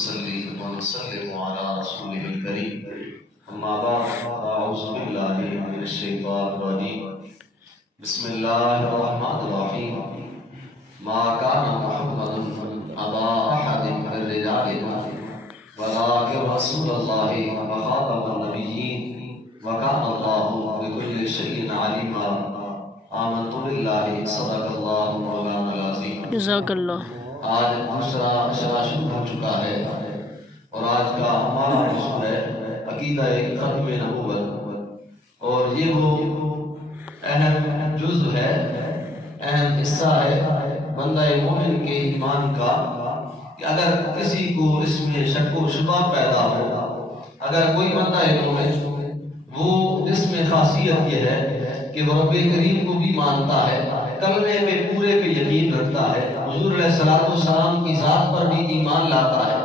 نصلي ونسلم على رسوله الكريم أما بعد أعوذ بالله من الشيطان الرجيم بسم الله الرحمن الرحيم ما كان محمد أبا أحد من رجالكم ولكن رسول الله وخاتم النبيين وكان الله بكل شيء عليما آمنت بالله صدق الله مولانا العظيم جزاک اللہ۔ آج دوسرا اشرا شروع ہو چکا ہے اور آج کا ہمارا موضوع ہے عقیدہ ختم نبوت، اور یہ وہ اہم جزء ہے، اہم حصہ ہے بندہ مومن کے ایمان کا کہ اگر کسی کو اس میں شک و شبہ پیدا ہو، اگر کوئی بندہ مومن وہ جس میں خاصیت یہ ہے کہ وہ رب کریم کو بھی مانتا ہے، کلمے پہ پورے پہ یقین رکھتا ہے، حضور علیہ السلام کی ذات پر بھی ایمان لاتا ہے،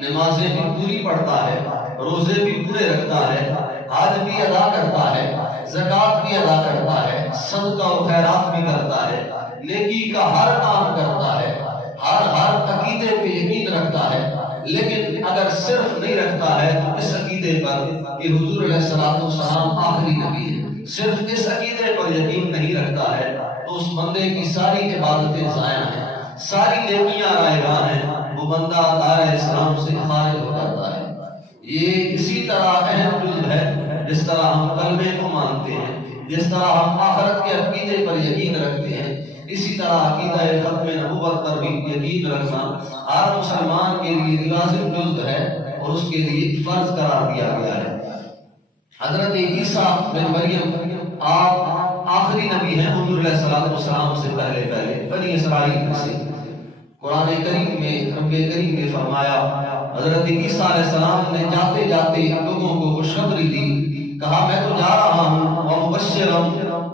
نمازیں بھی پوری پڑھتا ہے، روزے بھی پورے رکھتا ہے، حج بھی ادا کرتا ہے، زکوٰۃ بھی ادا کرتا ہے، صدقہ و خیرات بھی کرتا ہے، نیکی کا ہر کام کرتا ہے، ہر عقیدے پہ یقین رکھتا ہے، لیکن اگر صرف نہیں رکھتا ہے تو اس عقیدے پر کہ حضور علیہ السلام آخری نبی ہے، صرف اس عقیدے پر یقین نہیں رکھتا ہے تو اس بندے کی ساری عبادتیں ضائع ہیں، ساری نیکیاں رائے گاہ ہیں، وہ بندہ دائرہ اسلام سے خارج ہو جاتا ہے۔ یہ اسی طرح اہم جزء ہے جس طرح ہم کلمے کو مانتے ہیں، جس طرح ہم آخرت کے عقیدے پر یقین رکھتے ہیں، اسی طرح عقیدہ ختم نبوت پر بھی یقین رکھنا ہر مسلمان کے لیے لازم جزء ہے اور اس کے لیے فرض قرار دیا گیا ہے۔ حضرت عیسیٰ بن مریم آپ آخری نبی ہیں حضور علیہ السلام سے پہلے بنی اسرائیل میں سے۔ قرآن کریم میں رب کریم نے فرمایا، حضرت عیسیٰ علیہ السلام نے جاتے جاتے لوگوں کو خوشخبری دی، کہا میں تو جا رہا ہوں ومبشرا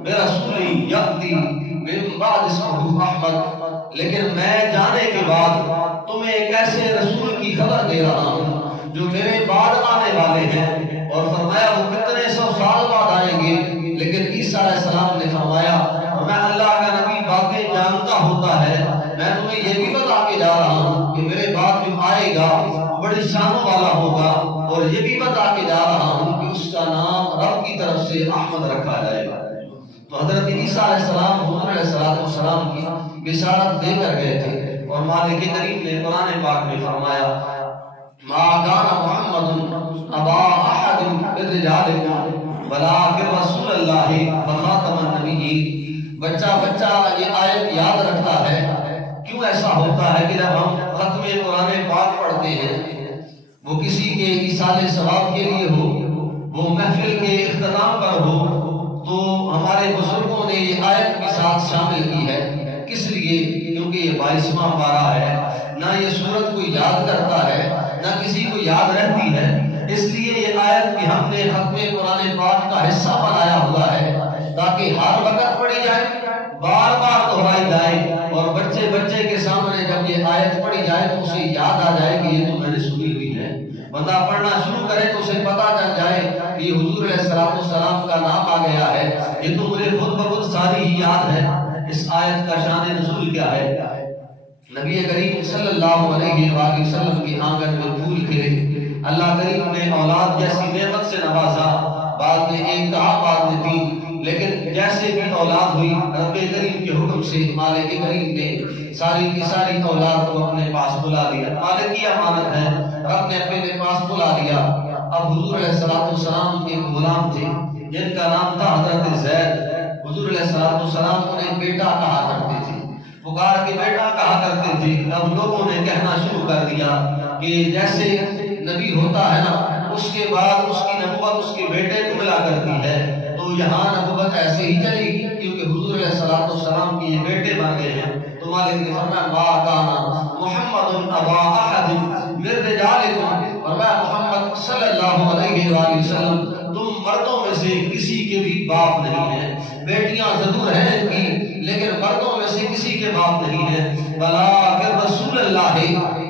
برسول یأتی من بعد اسمہ احمد، لیکن میں جانے کے بعد تمہیں ایک ایسے رسول کی خبر دے رہا ہوں جو میرے بعد آنے والے ہیں، اور فرمایا وہ کتنے سو سال بعد آئیں گے، لیکن عیسیٰ علیہ السلام نے فرمایا میں اللہ کا نبی باتیں جانتا ہوتا ہے، میں تمہیں یہ بھی بتا کے جا رہا ہوں کہ میرے بعد جو آئے گا وہ بڑی شانوں والا ہوگا، اور یہ بھی بتا کے جا رہا ہوں کہ اس کا نام رب کی طرف سے احمد رکھا جائے گا۔ تو حضرت عیسیٰ علیہ السلام حضور علیہ السلام کی بشارت دے کر گئے تھے، اور مالک کریم نے قرآن پاک میں فرمایا ما کان محمد ابا احد من رجالکم ولکن رسول اللہ وخاتم النبیین۔ بچہ یہ آیت یاد رکھتا ہے۔ کیوں ایسا ہوتا ہے کہ جب ہم ختم قرآن پاک پڑھتے ہیں، وہ کسی کے ایصال ثواب کے لیے ہو، وہ محفل کے اختتام پر ہو، تو ہمارے بزرگوں نے یہ آیت کے ساتھ شامل کی ہے۔ کس لیے؟ کیونکہ یہ 22واں پارہ ہے، نہ یہ سورت کو یاد کرتا ہے نہ کسی کو یاد رہتی ہے، اس لیے یہ آیت بھی ہم نے ختم قرآن پاک کا حصہ بنایا ہوا ہے تاکہ ہر وقت پڑھی جائے، بار بار دہرائی جائے، اور بچے کے سامنے جب یہ آیت پڑھی جائے تو اسے یاد آ جائے کہ یہ تو میں نے سنی ہوئی ہے۔ بندہ پڑھنا شروع کرے تو اسے پتہ چل جائے کہ یہ حضور علیہ السلام کا نام آ گیا ہے، یہ تو مجھے خود بخود ساری ہی یاد ہے۔ اس آیت کا شان نزول کیا ہے؟ نبی کریم صلی اللہ علیہ وآلہ وسلم کی آنگن میں پھول کھلے، اللہ کریم نے اولاد جیسی نعمت سے نوازا، بعد میں ایک کہا بعد میں تین، لیکن جیسے بھی اولاد ہوئی رب کریم کے حکم سے مالک کریم نے ساری کی ساری اولاد کو اپنے پاس بلا لیا۔ مالک کی امانت ہے، رب نے اپنے پاس بلا لیا۔ اب حضور علیہ السلام کے غلام تھے جن کا نام تھا حضرت زید۔ حضور علیہ السلام انہیں بیٹا کہا کرتے تھے، پکار کے بیٹا کہا کرتے تھے۔ اب لوگوں نے کہنا شروع کر دیا کہ جیسے نبی ہوتا ہے نا، اس کے بعد اس کی نبوت اس کے بیٹے کو ملا کرتی ہے، تو یہاں نبوت ایسے ہی چلے گی کیونکہ حضور علیہ السلام کی یہ بیٹے بن گئے ہیں۔ تو مالک نے فرمایا ما کان محمد ابا احد من رجالکم، فرمایا محمد صلی اللہ علیہ وآلہ وسلم تم مردوں میں سے کسی کے بھی باپ نہیں ہیں، بیٹیاں ضرور ہیں ان کی لیکن مردوں میں سے کسی کے باپ نہیں ہیں، بلکہ رسول اللہ،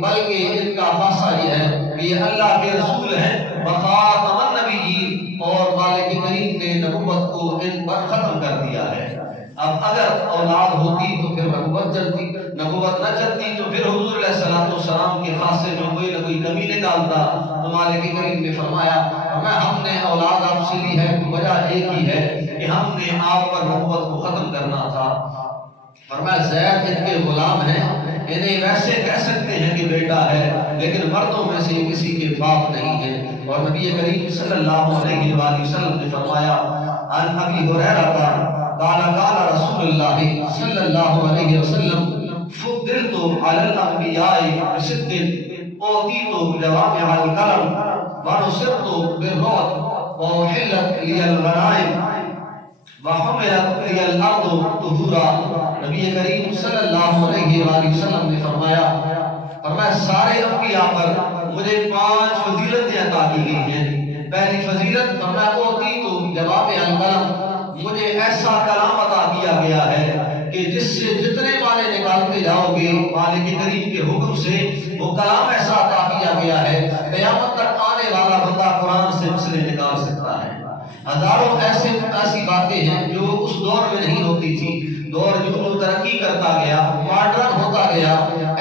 بلکہ ان کا خاصہ یہ ہے کہ یہ اللہ کے رسول ہیں، وخاتم النبیین، اور مالک کریم نے نبوت کو ان پر ختم کر دیا ہے۔ اب اگر اولاد ہوتی تو پھر نبوت چلتی، نبوت نہ چلتی تو پھر حضور علیہ الصلوۃ والسلام کے خاصے میں کوئی نہ کوئی کمی نکالتا۔ تو مالک کریم نے فرمایا ہم نے اولاد آپ سے لی ہے وجہ ایک ہی ہے کہ ہم نے آپ پر نبوت کو ختم کرنا تھا۔ فرمایا زید ان کے غلام ہیں، انہیں ویسے کہہ سکتے ہیں کہ بیٹا ہے، لیکن مردوں میں سے کسی کے باپ نہیں ہے۔ اور نبی کریم صلی اللہ علیہ وآلہ وسلم نے فرمایا عن ابی ہریرہ قال قال رسول اللہ صلی اللہ علیہ وسلم فضلت علی الانبیاء بست اوتیت جوامع الکلم ونصرت بالرعب واحلت لی الغنائم وحملت لی الارض طہورا۔ نبی کریم صلی اللہ علیہ وآلہ وسلم نے فرمایا سارے انبیاء پر مجھے 5 فضیلتیں عطا کی گئی ہیں۔ پہلی فضیلت فرمایا اوتیت جوامع الکلم، مجھے ایسا کلام عطا کیا گیا ہے کہ جس سے جتنے معنی نکالتے جاؤ گے مالک کریم کے حکم سے وہ کلام ایسا عطا کیا گیا ہے قیامت تک آنے والا بندہ قرآن سے مسئلے نکال سکتا ہے۔ ہزاروں ایسی باتیں ہیں جو اس دور میں نہیں ہوتی تھی۔ دور جو ترقی کرتا گیا، ماڈرن ہوتا گیا،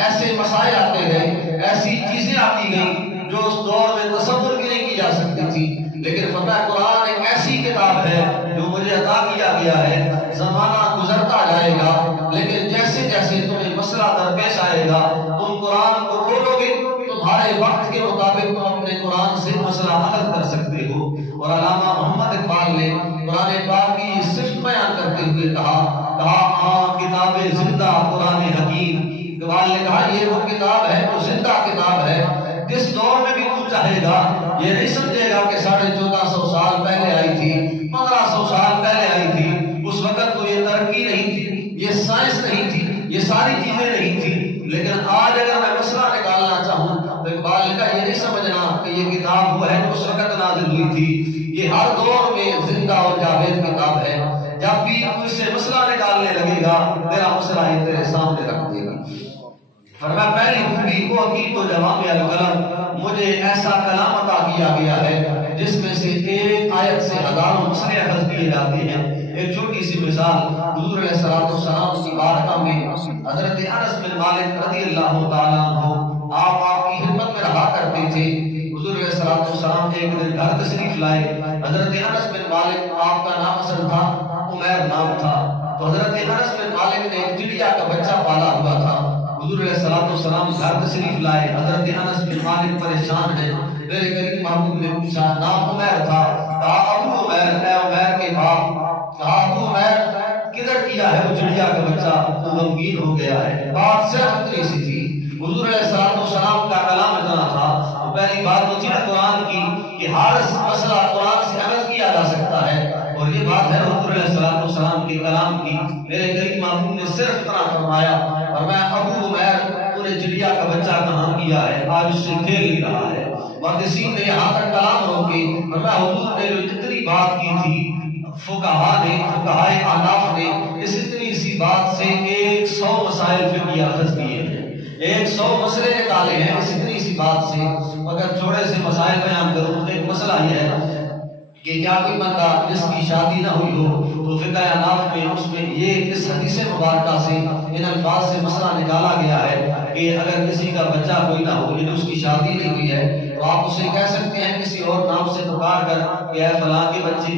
ایسے مسائل آتے گئے، ایسی چیزیں آتی گئیں جو اس دور میں تصور بھی نہیں کی جا سکتی تھی۔ لیکن فرمایا قرآن ایک ایسی کتاب ہے جو مجھے عطا کیا گیا ہے، زمانہ گزرتا جائے گا لیکن جیسے جیسے تمہیں مسئلہ درپیش آئے گا تم قرآن کو کھولو گے، تمہارے وقت کے مطابق تم اپنے قرآن سے مسئلہ حل کر سکتے ہو۔ اور علامہ محمد اقبال نے قرآن پاک کی صفت بیان کرتے ہوئے کہا کتاب زندہ قرآن حکیم۔ اقبال نے کہا یہ وہ کتاب ہے جو زندہ کتاب ہے، جس دور میں بھی تو چاہے گا یہ نہیں سمجھے گا کہ 1450 سال پہلے آئی تھی، 1500 سال پہلے آئی تھی، اس وقت تو یہ ترقی نہیں تھی، یہ سائنس نہیں تھی، یہ ساری چیزیں نہیں تھی، لیکن آج اگر میں مسئلہ نکالنا چاہوں تو اقبال نے کہا یہ نہیں سمجھنا کہ یہ کتاب وہ ہے جو اس وقت نازل ہوئی تھی، یہ ہر دور میں زندہ اور جاوید کتاب ہے۔ جب بھی تو اس سے مسئلہ نکالنے لگے گا تیرا مسئلہ ہی تیرے سامنے رکھ دے گا۔ فرمایا پہلی خوبی وہ کی تو جوامع الکلم، مجھے ایسا کلام عطا کیا گیا ہے جس میں سے ایک آیت سے ہزاروں مسئلے حل کیے جاتے ہیں۔ ایک چھوٹی سی مثال، حضور علیہ السلام کی بارگاہ میں حضرت انس بن مالک رضی اللہ تعالیٰ عنہ آپ کی خدمت میں رہا کرتے تھے۔ حضور علیہ السلام ایک دن گھر تشریف لائے۔ حضرت انس بن مالک آپ کا نام اصل تھا عمیر نام تھا، تو حضرت انس بن مالک نے ایک چڑیا کا بچہ پالا ہوا تھا۔ حضور علیہ السلام گھر تشریف لائے، حضرت انس بن مالک پریشان ہے۔ میرے کریم محبوب نے پوچھا، نام عمیر تھا، کہا ابو عمیر، اے عمیر کے باپ، کہا ابو عمیر کدھر کیا ہے وہ چڑیا کا بچہ، تو غمگین ہو گیا ہے۔ بات صرف اتنی سی تھی، حضور علیہ السلام کا کلام اتنا تھا۔ پہلی بات تو تھی نا قرآن کی کہ ہر مسئلہ قرآن سے عمل کیا جا سکتا ہے، اور یہ بات ہے حضور علیہ السلام کے کلام کی۔ میرے کریم محبوب نے صرف اتنا فرمایا، اور میں ابو عمیر انہیں چڑیا کا بچہ کہاں کیا ہے، آج اس سے کھیل نہیں رہا ہے۔ محدثین نے یہاں تک کلام روکے، اور میں حضور نے جو جتنی بات کی تھی فقہائے احناف نے اس اتنی سی بات سے 100 مسائل فقہی اخذ کیے ہیں، 100 مسئلے نکالے ہیں اس اتنی سی بات سے۔ مگر تھوڑے سے مسائل بیان کروں تو ایک مسئلہ یہ ہے کہ کیا کوئی بندہ جس کی شادی نہ ہوئی ہو تو فقہ احناف میں اس میں یہ اس حدیث مبارکہ سے ان الفاظ سے مسئلہ نکالا گیا ہے کہ اگر کسی کا بچہ کوئی نہ ہو یعنی اس کی شادی نہیں ہوئی ہے تو آپ اسے کہہ سکتے ہیں کسی اور نام سے پکار کر کہ اے فلاں کے بچے،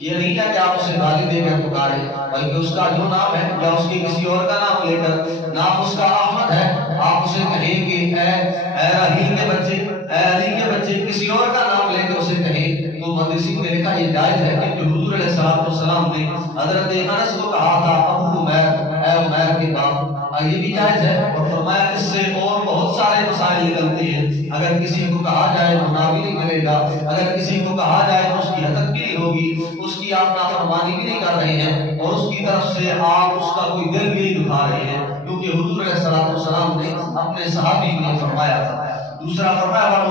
یہ نہیں ہے کہ آپ اسے والد دے کر پکارے، بلکہ اس کا جو نام ہے یا اس کے کسی اور کا نام لے کر، نام اس کا احمد ہے، آپ اسے کہیں کہ اے راہیل کے بچے، اے علی کے بچے، کسی اور کا نام لے کے اسے کہیں، تو محدثین نے کہا یہ جائز ہے کہ حضور علیہ السلام نے حضرت انس کو کہا تھا ابو عمیر، اے عمیر کے باپ، یہ بھی جائز ہے۔ اور فرمایا اس سے اور بہت سارے مسائل نکلتے ہیں، اگر کسی کو کہا جائے تو گناہ بھی نہیں ملے گا، اگر کسی کو کہا جائے تو اس کی حدت بھی نہیں ہوگی، اس کی آپ نافرمانی بھی نہیں کر رہے ہیں، اور اس کی طرف سے آپ اس کا کوئی دل بھی نہیں دکھا رہے ہیں، کیونکہ حضور علیہ السلام نے اپنے صحابی نے فرمایا تھا۔ دوسرا فرمایا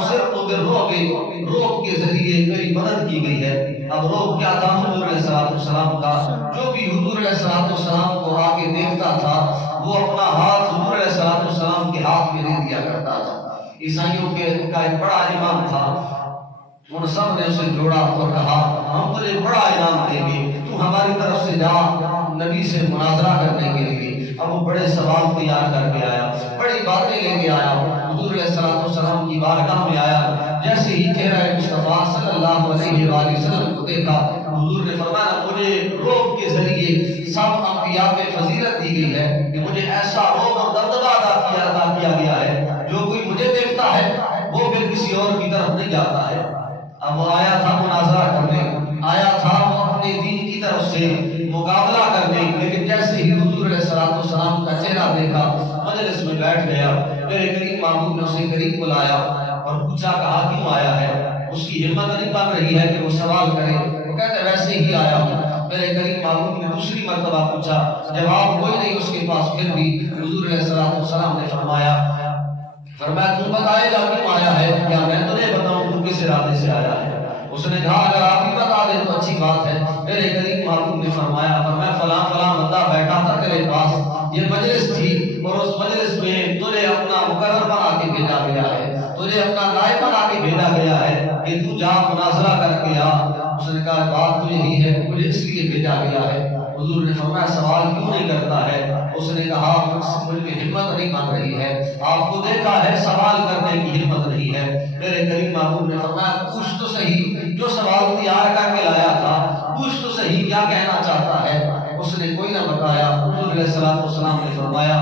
روب کے ذریعے میری مدد کی گئی ہے۔ اب روب کیا تھا حضور علیہ السلام کا؟ جو بھی حضور علیہ السلام کو آگے دیکھتا تھا وہ اپنا ہاتھ حضور علیہ السلام کے ہاتھ میں دے دیا کرتا تھا۔ عیسائیوں کا ایک بڑا امام تھا ان سب نے اسے جوڑا اور کہا ہم تجھے بڑا انعام دیں گے، تو ہماری طرف سے جا نبی سے مناظرہ کرنے کے لیے۔ اب وہ بڑے سوال تیار کر کے آیا، بڑی باتیں لے کے آیا، حضور علیہ السلام کی بارگاہ میں آیا۔ جیسے ہی چہرہ مصطفیٰ صلی اللہ علیہ وآلہ وسلم کو دیکھا، حضور نے فرمایا مجھے روب کے ذریعے سب انبیاء پہ فضیلت دی گئی ہے کہ مجھے ایسا روب اور دبدبہ عطا کیا گیا ہے، جو کوئی مجھے دیکھتا ہے وہ پھر کسی اور کی طرف نہیں جاتا ہے۔ اب وہ آیا تھا مناظرہ کرنے، آیا تھا وہ اپنے دین کی طرف سے مقابلہ کرنے، لیکن جیسے ہی حضور علیہ السلام کا چہرہ دیکھا مجلس میں بیٹھ گیا۔ میرے کریم محبوب نے اسے قریب بلایا اور پوچھا، کہا کیوں آیا ہے؟ اس کی ہمت نہیں بن رہی ہے کہ وہ سوال کرے، وہ کہتے ویسے ہی آیا ہوں۔ میرے کریم محبوب نے دوسری مرتبہ پوچھا، جواب کوئی نہیں اس کے پاس، پھر بھی حضور علیہ السلام نے فرمایا تو بتائے گا کیوں آیا ہے، کیا میں تجھے بتاؤں تو کس ارادے سے آیا ہے؟ اس نے کہا اگر آپ ہی بتا دیں تو اچھی بات ہے۔ میرے کریم محبوب نے فرمایا فلاں بندہ بیٹھا تھا تیرے پاس، یہ مجلس تھی اور اس مجلس میں تجھے اپنا مقرر بنا کے بھیجا گیا ہے، تجھے اپنا نائب بنا کے بھیجا گیا ہے کہ تو جا مناظرہ کر کے آ۔ اس نے کہا بات تو یہی ہے، مجھے اس لیے بھیجا گیا ہے۔ حضور نے فرمایا سوال کیوں نہیں کرتا ہے؟ اس نے کہا مجھ میں ہمت نہیں بن رہی ہے، آپ کو دیکھا ہے سوال کرنے کی ہمت نہیں ہے۔ میرے کریم محبوب نے فرمایا پوچھ تو صحیح، جو سوال تیار کر کے لایا تھا پوچھ تو صحیح، کیا کہنا چاہتا ہے؟ اس نے کوئی نہ بتایا۔ حضور علیہ السلام نے فرمایا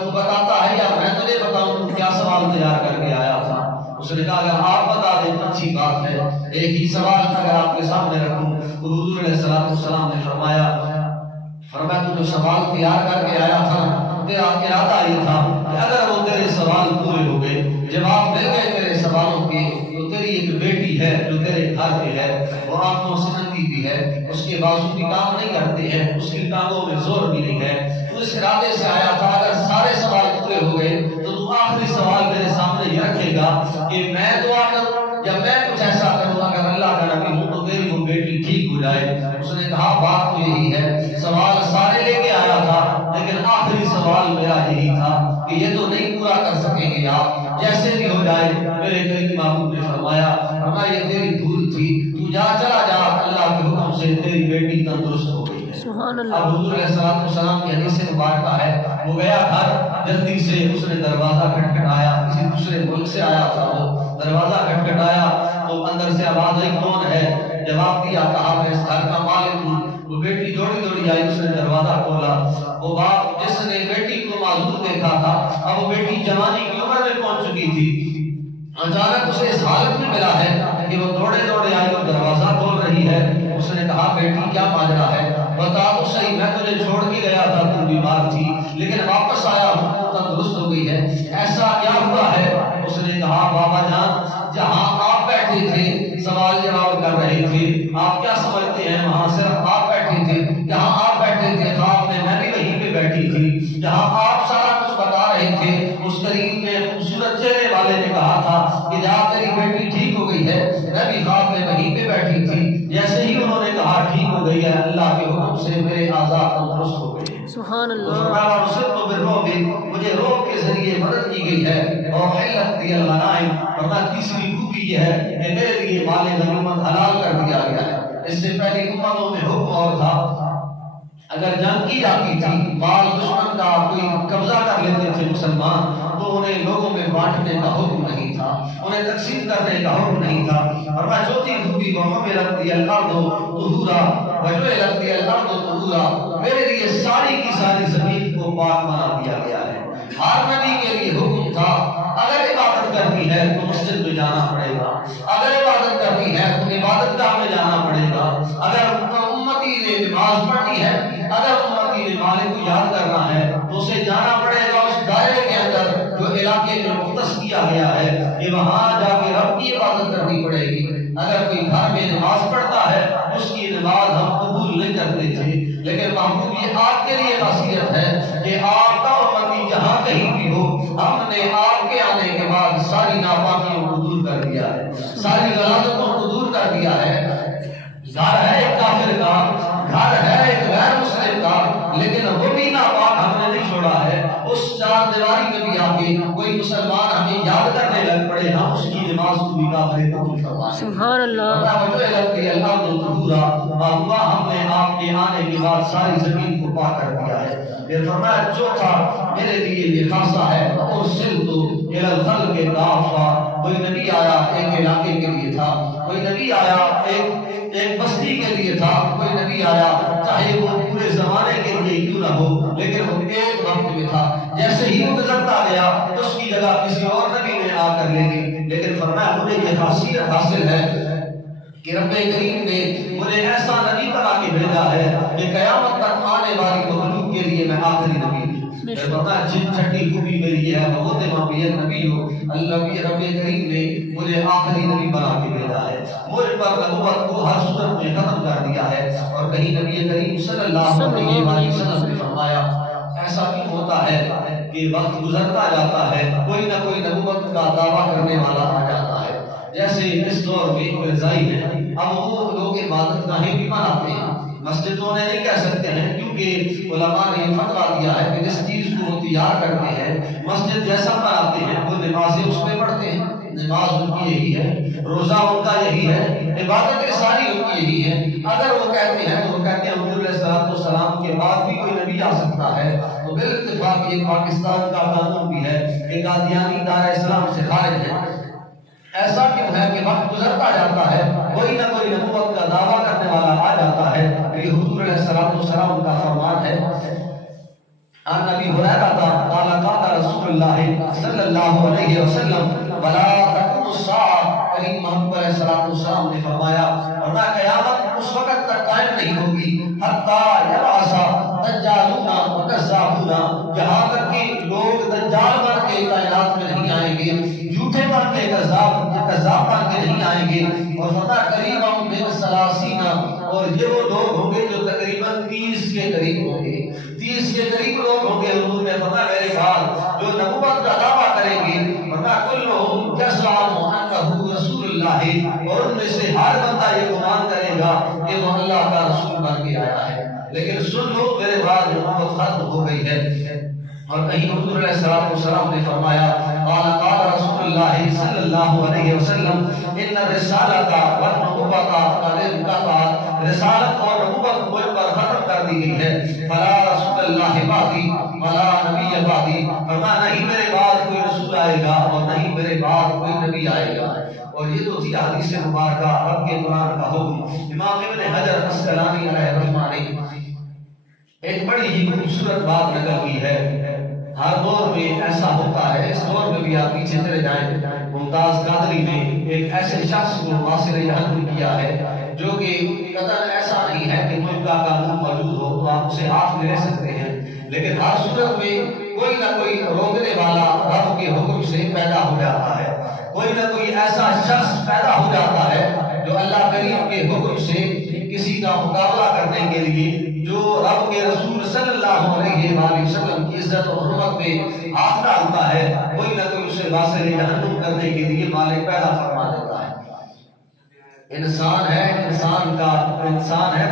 تو بتاتا ہے یا میں تجھے بتاؤں تو کیا سوال تیار کر کے آیا تھا؟ اس نے کہا اگر آپ بتا دیں تو اچھی بات ہے، ایک ہی سوال اگر آپ کے سامنے رکھوں۔ حضور علیہ السلام نے فرمایا تو جو سوال تیار کر کے آیا تھا تیرا ارادہ یہ تھا کہ اگر وہ تیرے سوال پورے ہو گئے، جواب مل گئے تیرے سوالوں کے، تو تیری ایک بیٹی ہے جو تیرے گھر پہ ہے، وہ آنکھوں سے اندھی بھی ہے، اس کے بازو بھی کام نہیں کرتے ہیں، اس کی ٹانگوں میں زور بھی نہیں ہے، تو اس ارادے سے آیا تھا اگر سارے سوال پورے ہو گئے تو آخری سوال میرے سامنے یہ رکھے گا کہ میں دعا کروں یا میں کچھ ایسا کروں اگر اللہ کا نبی ہوں تو تیری وہ بیٹی ٹھیک ہو جائے۔ اس نے کہا بات تو یہی ہے، سوال سارے لے کے آیا تھا لیکن آخری سوال میرا یہی تھا کہ یہ تو نہیں پورا کر سکیں گے آپ، جیسے بھی ہو جائے۔ میرے کریم محبوب نے فرمایا یہ تیری بھول تھی، تو چلا جا، اللہ کے حکم سے تیری بیٹی تندرست ہو گئی ہے۔ اب حضور علیہ السلام کی حدیث مبارکہ ہے، وہ گیا گھر، جلدی سے اس نے دروازہ کھٹکھٹایا، کسی دوسرے ملک سے آیا تھا، وہ دروازہ کھٹکھٹایا تو اندر سے آواز آئی کون ہے؟ جواب دیا، کہا میں اس گھر کا مالک ہوں۔ وہ بیٹی دوڑی آئی، اس نے دروازہ کھولا، وہ باپ جس نے بیٹی کو معذور دیکھا تھا اب وہ بیٹی جوانی کی عمر میں پہنچ چکی تھی، اچانک اسے اس حالت میں ملا ہے کہ وہ دوڑے آئی اور دروازہ کھول رہی ہے۔ اس نے کہا بیٹی کیا ماجرا ہے، بتا تو صحیح، میں تجھے چھوڑ کے گیا تھا، تو بیمار تھی لیکن واپس آیا ہوں تو تندرست ہو گئی ہے، ایسا کیا ہوا ہے؟ اس نے کہا بابا جان جہاں آپ بیٹھے تھے سوال جواب کر رہے تھے، آپ کیا سمجھتے ہیں وہاں صرف آپ بیٹھے تھے؟ جہاں آپ بیٹھے تھے خواب میں میں بھی وہیں پہ بیٹھی تھی، جہاں آپ سارا کچھ بتا رہے تھے اس کریم میں خوبصورت چہرے والے نے کہا تھا کہ جہاں تیری بیٹی ٹھیک ہو گئی ہے میں بھی خواب میں وہیں پہ بیٹھی تھی، جیسے ہی انہوں نے کہا ٹھیک ہو گئی ہے اللہ کے حکم سے میرے اعضاء تندرست ہو گئے۔ سبحان اللہ۔ مجھے روب کے ذریعے مدد کی گئی ہے اور حلت دی الغنائم، اور تیسری خوبی یہ ہے کہ میرے لیے مال غنیمت حلال کر دیا گیا ہے۔ اس سے پہلی امتوں میں حکم اور تھا اگر جنگ کی جاتی تھی مال دشمن کا کوئی قبضہ کر لیتے تھے مسلمان تو انہیں لوگوں میں بانٹنے کا حکم نہیں تھا، انہیں تقسیم کرنے کا حکم نہیں تھا۔ اور میں چوتھی خوبی وَحُمِلَتِ الْأَرْضُ طُهُورًا وَجُعِلَتِ الْأَرْضُ طُهُورًا، میرے لیے ساری کی ساری زمین کو پاک بنا دیا گیا ہے۔ ہر نبی کے لیے حکم تھا اگر عبادت کرنی ہے تو مسجد میں جانا پڑے گا، اگر عبادت کرنی ہے تو عبادت گاہ میں جانا پڑے گا، اگر امتی نے نماز پڑھنی ہے، اگر امتی نے مالک کو یاد کرنا ہے تو اسے جانا پڑے گا اس دائرے کے اندر جو علاقے میں مختص کیا گیا ہے کہ وہاں جا کے رب کی عبادت کرنی پڑے گی۔ اگر کوئی گھر میں نماز پڑھتا ہے اس کی نماز ہم قبول نہیں کرتے تھے، لیکن محبوب یہ آپ کے لیے نصیحت ہے کہ آپ کا امتی جہاں کہیں بھی ہو ہم نے آپ کے آنے کے بعد ساری ناپاکیوں کو دور کر دیا ہے، ساری غلطوں کو دور کر دیا ہے۔ گھر ہے ایک کافر کا، گھر ہے ایک غیر مسلم کا، لیکن وہ بھی کوئی ناپاک ہم نے نہیں چھوڑا ہے، اس چار دیواری میں بھی آگے کوئی مسلمان ہمیں یاد کرنے لگ پڑے ہم اس کی نماز پوری کا بھرے قبول فرمائیں۔ سبحان اللہ۔ ہم نے آپ کے آنے کے بعد ساری زمین کو پاک کر دیا ہے۔ پھر فرمایا چوتھا میرے لیے یہ خاصہ ہے، ارسلت الی الخلق کافہ، کوئی نبی آیا ایک علاقے کے لیے تھا، کوئی نبی آیا ایک بستی کے لیے تھا، کوئی نبی آیا چاہے وہ پورے زمانے کے لیے کیوں نہ ہو لیکن وہ ایک وقت میں تھا، جیسے ہی گزرتا گیا اس کی جگہ کسی اور نبی نے آ کر لے لی۔ لیکن فرمایا مجھے یہ خاصیت حاصل ہے کہ رب کریم نے مجھے ایسا نبی بنا کے بھیجا ہے کہ قیامت تک آنے والی مخلوق کے لیے میں آخری نبی ہوں۔ جن چھٹی خوبی میری ہے بہت مابین نبی ہو، اللہ رب کریم نے مجھے آخری نبی بنا کے بھیجا ہے، مجھ پر نبوت کو ہر صورت میں ختم کر دیا ہے۔ اور کہیں نبی کریم صلی اللہ علیہ وسلم نے فرمایا ایسا کیوں ہوتا ہے کہ وقت گزرتا جاتا ہے کوئی نہ کوئی نبوت کا دعویٰ کرنے والا آ جاتا ہے، جیسے اس دور میں مرزائی ہے، اب وہ لوگ عبادت گاہیں بھی بناتے ہیں، مسجدوں نے نہیں کہہ سکتے ہیں کیونکہ علماء نے یہ فتویٰ دیا ہے کہ جس چیز کو وہ تیار کرتے ہیں مسجد جیسا بناتے ہیں وہ نمازیں اس پہ پڑھتے ہیں، نماز ان کی یہی ہے، روزہ ان کا یہی ہے، عبادتیں ساری ان کی یہی ہے۔ اگر وہ کہتے ہیں تو وہ کہتے ہیں حضور علیہ السلام کے بعد بھی کوئی نبی آ سکتا ہے، تو بالاتفاق یہ پاکستان کا قانون بھی ہے کہ قادیانی دار اسلام سے خارج ہے۔ ایسا کیوں ہے کہ وقت گزرتا جاتا ہے کوئی نہ کوئی نبوت کا دعویٰ کرنے والا آ جاتا ہے، کہ حضور علیہ السلام کا فرمان ہے عن نبی ہریرہ قال قال رسول اللہ صلی اللہ علیہ وسلم ولا تقوم الساعة، علی محمد علیہ السلام نے فرمایا ورنہ قیامت اس وقت تک قائم نہیں ہوگی حتی یبعث دجالون وکذابون، جہاں تک کہ لوگ دجال بن کے کائنات میں نہیں آئیں گے، جھوٹے بن کے کذاب بن کے نہیں آئیں گے، اور فرمایا قریبا من ثلاثین، اور یہ وہ لوگ ہوں گے جو تقریباً 30 کے قریب ہوں گے، 30 کے قریب لوگ ہوں گے۔ حضور نے فرمایا میرے بعد جو نبوت کا دعویٰ کریں گے فرمایا کلہم یزعم انہ رسول اللہ، اور ان میں سے ہر بندہ یہ گمان کرے گا کہ وہ اللہ کا رسول بن کے آیا ہے، لیکن سن لو میرے بعد نبوت ختم ہو گئی ہے۔ اور کہیں حضور علیہ السلام نے فرمایا قال قال رسول اللہ صلی اللہ علیہ وسلم ان الرسالۃ والنبوۃ قد انقطعت، رسالت اور نبوت مجھ پر ختم کر دی گئی ہے، فلا رسول اللہ بعدی ولا نبی بعدی، فرمایا نہیں میرے بعد کوئی رسول آئے گا اور نہیں میرے بعد کوئی نبی آئے گا۔ اور یہ تو تھی حدیث مبارکہ رب کے قرآن کا حکم۔ امام ابن حجر عسقلانی علیہ رحمہ نے ایک بڑی ہی خوبصورت بات نقل کی ہے، ہر دور میں ایسا ہوتا ہے، اس دور میں بھی آپ پیچھے چلے جائیں، ممتاز قادری نے ایک ایسے شخص کو واصل جہنم کیا ہے جو کہ قدر ایسا نہیں ہے کہ ملک کا قانون موجود ہو تو آپ اسے ہاتھ میں لے سکتے ہیں، لیکن ہر صورت میں کوئی نہ کوئی روکنے والا رب کے حکم سے پیدا ہو جاتا ہے، کوئی نہ کوئی ایسا شخص پیدا ہو جاتا ہے جو اللہ کریم کے حکم سے کسی کا مقابلہ کرنے کے لیے جو رب کے رسول صلی اللہ علیہ وآلہ وسلم کی عزت و حرمت میں ہاتھ ڈالتا ہے، کوئی نہ کوئی اسے واصل جہنم کرنے کے لیے مالک پیدا فرما دیتا ہے۔ انسان ہے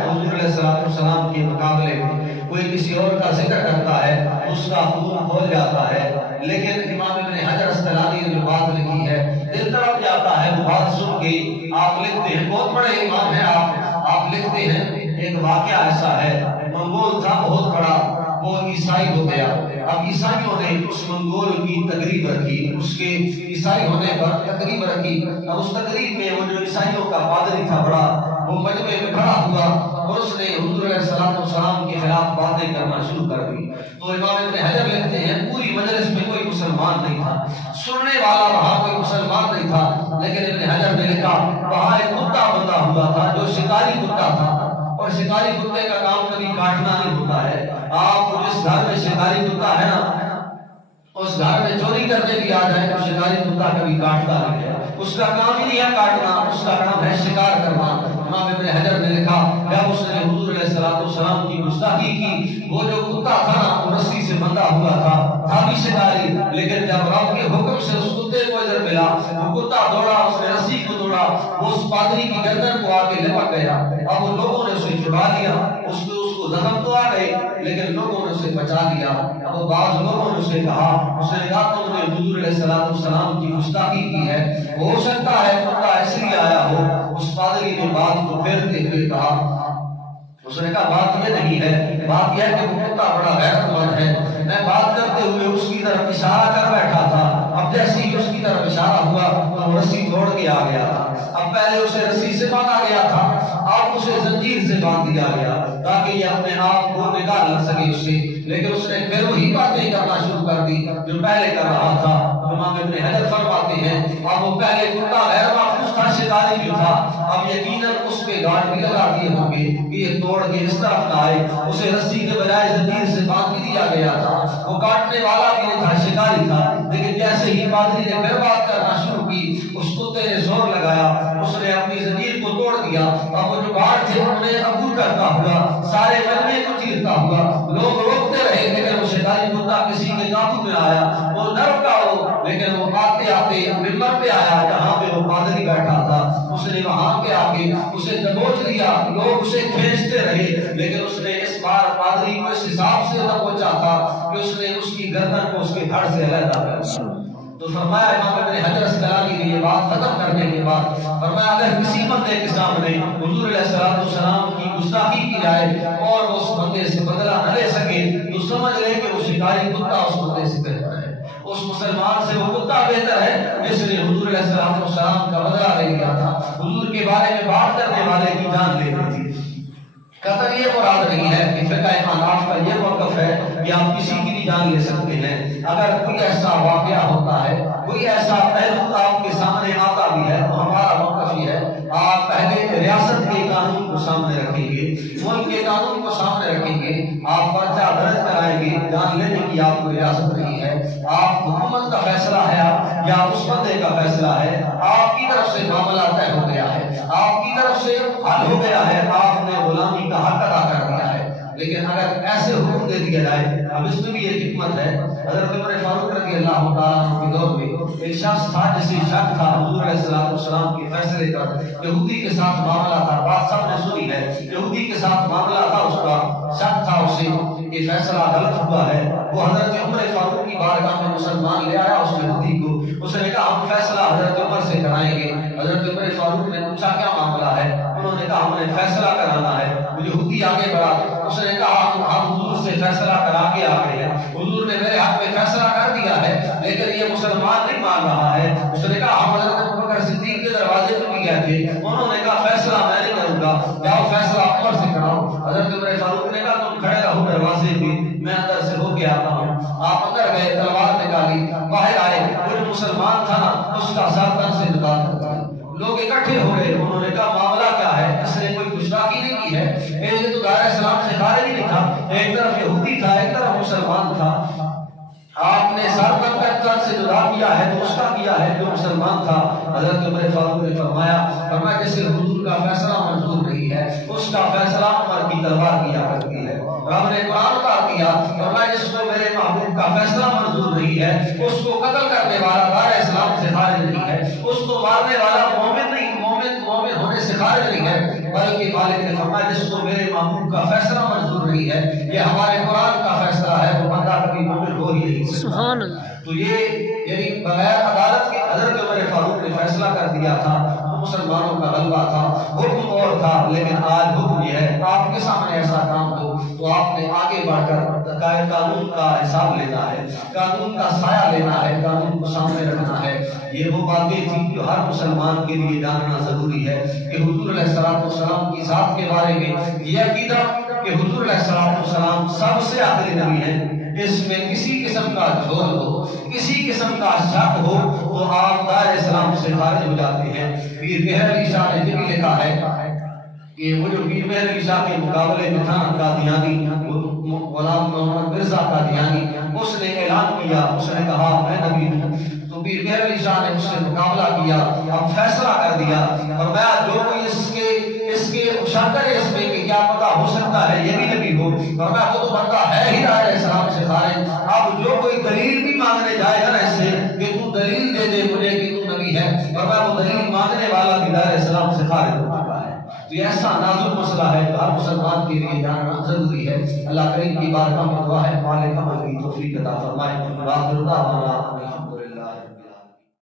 حضور علیہ السلام کے مقابلے میں کوئی کسی اور کا ذکر کرتا ہے اس کا خون کھول جاتا ہے، لیکن امام ابن حجر عسقلانی نے جو بات لکھی ہے دل تڑپ جاتا ہے وہ بات سن کے۔ آپ لکھتے ہیں بہت بڑے امام ہیں آپ لکھتے ہیں ایک واقعہ ایسا ہے، منگول تھا بہت بڑا، وہ عیسائی ہو گیا، اب عیسائیوں نے اس منگول کی تقریب رکھی، اس کے عیسائی ہونے پر تقریب رکھی، اب اس تقریب میں وہ جو عیسائیوں کا پادری تھا بڑا، وہ مجمع میں کھڑا ہوا اور اس نے حضور علیہ السلام کے خلاف باتیں کرنا شروع کر دی۔ تو امام ابن حجر لکھتے ہیں پوری مجلس میں کوئی مسلمان نہیں تھا، سننے والا وہاں کوئی مسلمان نہیں تھا، لیکن ابن حجر نے لکھا وہاں ایک کتا بندہ ہوا تھا جو شکاری کتا تھا، اور شکاری کتے کا کام کبھی کاٹنا نہیں ہوتا ہے۔ آپ جس گھر میں شکاری کتا ہے نا اس گھر میں چوری کرنے بھی آ جائے تو شکاری کتا کبھی کاٹتا نہیں ہے، اس کا کام ہی نہیں ہے کاٹنا، اس کا کام ہے شکار کرنا۔ امام ابن حجر نے لکھا جب اس نے حضور علیہ السلام کی گستاخی کی، وہ جو کتا تھا نا وہ رسی سے بندھا ہوا تھا بھی شکاری، لیکن جب رب کے حکم سے اس کتے کو ادھر ملا وہ کتا دوڑا، اس نے رسی کو توڑا، وہ اس پادری کی گردن کو آ کے لپٹ گیا، اب وہ لوگوں نے اسے چھڑا لیا، اس کو کو زخم تو آ گئے لیکن لوگوں نے اسے بچا لیا. اب بعض لوگوں نے اسے کہا تم نے حضور علیہ السلام کی گستاخی کی ہے. ہو سکتا ہے کتا اس لیے آیا ہو. اس پادری نے بات کو پھیرتے ہوئے کہا. اس نے کہا بات یہ نہیں ہے, بات یہ ہے کہ وہ کتا بڑا غیرت مند ہے. میں بات کرتے ہوئے اس کی طرف اشارہ کر بیٹھا تھا. اب جیسے ہی اس کی طرف اشارہ ہوا تو وہ رسی توڑ کے آ گیا تھا. اب پہلے اسے رسی سے باندھا گیا تھا, اب اسے زنجیر سے باندھ دیا گیا تاکہ یہ اپنے آپ کو نکال نہ سکے اس سے. لیکن اس نے پھر وہی باتیں کرنا شروع کر دی جو پہلے کر رہا تھا. امام ابن حجر فرماتے ہیں اب وہ پہلے کتا غیر محفوظ تھا, شکاری جو تھا, اب یقیناً اس پہ گارڈ بھی لگا دیے ہوں گے کہ یہ توڑ کے اس طرف نہ آئے. اسے رسی کے بجائے زنجیر سے باندھ دیا گیا تھا. وہ کاٹنے والا بھی نہیں تھا, شکاری تھا. لیکن جیسے ہی پادری نے پھر بات کرنا شروع کی اس کتے نے زور لگایا, اس نے اپنی زنجیر کو توڑ دیا. اب وہ جو گارڈ تھے انہیں عبور کرتا ہوا, سارے ملنے کو چیرتا ہوا. لوگ روکتے رہے لیکن وہ شکاری کتا کسی کے قابو میں آیا. وہ نہ رکا ہو لیکن وہ آتے آتے ممبر پہ آیا جہاں پہ وہ پادری بیٹھا تھا. اس نے وہاں پہ آ کے اسے دبوچ لیا. لوگ اسے کھینچتے رہے لیکن اس نے اس بار پادری کو اس حساب سے دبوچا تھا کہ اس نے اس کی گردن کو اس کے دھڑ سے علیحدہ کر دیا. تو فرمایا امام ابن حجر اسقلانی نے یہ بات ختم کرنے کے بعد فرمایا اگر کسی بندے کے سامنے حضور علیہ السلام کی گستاخی کی جائے اور وہ اس بندے سے بدلہ نہ لے سکے تو سمجھ لے کہ وہ شکاری کتا اس بندے سے بہتر ہے. اس مسلمان سے وہ کتا بہتر ہے جس نے حضور علیہ السلام کا بدلہ لے لیا تھا, حضور کے بارے میں بات کرنے والے کی جان لے لی تھی. قطعاً یہ مراد نہیں ہے کہ فقہ حناف کا یہ موقف ہے کہ آپ کسی کی بھی جان لے سکتے ہیں. اگر کوئی ایسا واقعہ ہوتا ہے, کوئی ایسا پہلو آپ کے سامنے آتا بھی ہے تو ہمارا موقف یہ ہے آپ پہلے ریاست کے قانون کو سامنے رکھیں گے, ملک کے قانون کو سامنے رکھیں گے. آپ پرچہ درج کرائیں گے, جان لینے کی آپ کو ریاست نہیں ہے. آپ حکومت کا فیصلہ ہے یا اس بندے کا فیصلہ ہے, آپ کی طرف سے معاملہ طے ہو گیا ہے, آپ کی طرف سے حل ہو گیا ہے, آپ نے غلامی کا حق ادا کر دیا ہے. لیکن اگر ایسے حکم دے دیا جائے, اب اس میں بھی ایک حکمت ہے. حضرت عمر فاروق رضی اللہ تعالیٰ عنہ کے دور میں ایک شخص تھا جسے شک تھا حضور علیہ السلام کے فیصلے کا. یہودی کے ساتھ معاملہ تھا, بات سب نے سنی ہے. یہودی کے ساتھ معاملہ تھا, اس کا شک تھا اسے کہ فیصلہ غلط ہوا ہے. وہ حضرت عمر فاروق کی بارگاہ میں مسلمان لے آیا اس یہودی کو. اس نے کہا ہم فیصلہ حضرت عمر سے کرائیں گے. حضرت عمر فاروق نے پوچھا کیا معاملہ ہے؟ انہوں نے کہا ہم نے فیصلہ کرانا ہے. وہ یہودی آگے بڑھا, اس نے کہا ہم حضور سے فیصلہ کرا کے آ گئے ہیں, حضور نے میرے حق میں فیصلہ کر دیا ہے لیکن یہ مسلمان نہیں مان رہا ہے. اس نے کہا ہم حضرت ابوبکر صدیق کے دروازے پہ بھی گئے تھے, انہوں نے کہا فیصلہ میں نہیں کروں گا, جاؤ فیصلہ عمر سے کراؤ. حضرت عمر فاروق نے کہا تم کھڑے رہو دروازے پہ, میں اندر سے ہو کے آتا ہوں. آپ اندر گئے, تلوار نکالی, باہر آئے, وہ جو مسلمان تھا نا اس کا سر تن سے نکال دیا. لوگ اکٹھے ہو گئے, انہوں نے کہا معاملہ کیا ہے؟ اس نے کوئی گستاخی نہیں کی ہے, یہ تو دائرہ اسلام سے خارج ہی نہیں تھا, ایک طرف یہودی تھا ایک طرف مسلمان تھا. آپ نے سر تن کا تن سے جدا کیا ہے تو اس کا کیا ہے جو مسلمان تھا. حضرت عمر فاروق نے فرمایا جیسے حضور کا فیصلہ منظور نہیں ہے اس کا فیصلہ عمر کی تلوار کیا کرتی ہے. رب نے قرآن اتار دیا, فرمایا جس کو میرے محبوب کا فیصلہ منظور نہیں ہے اس کو قتل کرنے والا دائرہ اسلام سے خارج نہیں ہے, اس کو مارنے والا مومن نہیں, مومن ہونے سے خارج نہیں ہے. بلکہ مالک نے فرمایا جس کو میرے محبوب کا فیصلہ منظور نہیں ہے, یہ ہمارے قرآن کا فیصلہ ہے, وہ بندہ کبھی مومن ہو ہی نہیں سکتا. تو یہ یعنی بغیر عدالت کے حضرت عمر فاروق نے فیصلہ کر دیا تھا, مسلمانوں کا غلبہ تھا, حکم اور تھا. لیکن آج حکم یہ ہے آپ کے سامنے ایسا کام ہو تو آپ نے آگے بڑھ کر قانون کا حساب لینا ہے, قانون کا سایہ لینا ہے, قانون کو سامنے رکھنا ہے. یہ وہ باتیں تھیں جو ہر مسلمان کے لیے جاننا ضروری ہے کہ حضور علیہ السلام کی ذات کے بارے میں یہ عقیدہ کہ حضور علیہ السلام سب سے آخری نبی ہیں, اس میں کسی قسم کا جھول ہو, کسی قسم کا شک ہو تو آپ دائرہ اسلام سے خارج ہو جاتے ہیں. پیر مہر علی شاہ نے یہ بھی لکھا ہے کہ وہ جو پیر مہر علی شاہ کے مقابلے میں تھا قادیانی, غلام محمد مرزا قادیانی, اس نے اعلان کیا, اس نے کہا میں نبی ہوں. تو پیر مہر علی شاہ نے اس سے مقابلہ کیا, اب فیصلہ کر دیا, اور میں جو کوئی اس کے شک کرے اس میں کہ کیا پتہ ہو سکتا ہے یہ بھی نبی ہو, اور میں وہ تو بندہ ہے ہی دائرہ اسلام سے خارج. اب جو کوئی دلیل بھی مانگنے جائے گا نا اس سے کہ تو دلیل دے دے مجھے کہ تو نبی ہے, اور میں وہ دلیل مانگنے والا بھی دائرہ اسلام سے خارج ہو چکا ہے. تو یہ ایسا نازک مسئلہ ہے جو ہر مسلمان کے لیے جاننا ضروری ہے. اللہ کریم کی بارگاہ میں دعا ہے مالک امر کی توفیق عطا فرمائے.